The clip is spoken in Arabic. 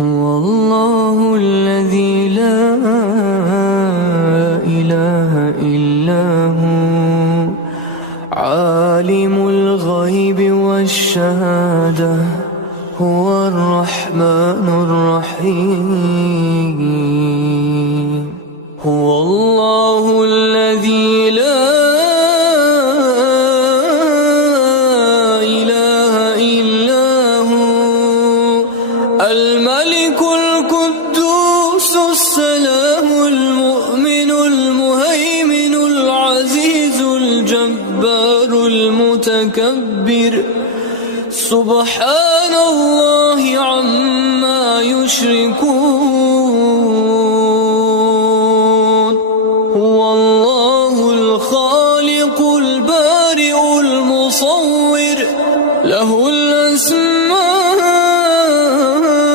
هو الله الذي لا إله إلا هو عالم الغيب والشهادة هو الرحمن الرحيم. هو الله الذي لا إله إلا هو الملك القدوس السلام المؤمن المهيمن العزيز الجبار المتكبر سبحان الله عما يشركون.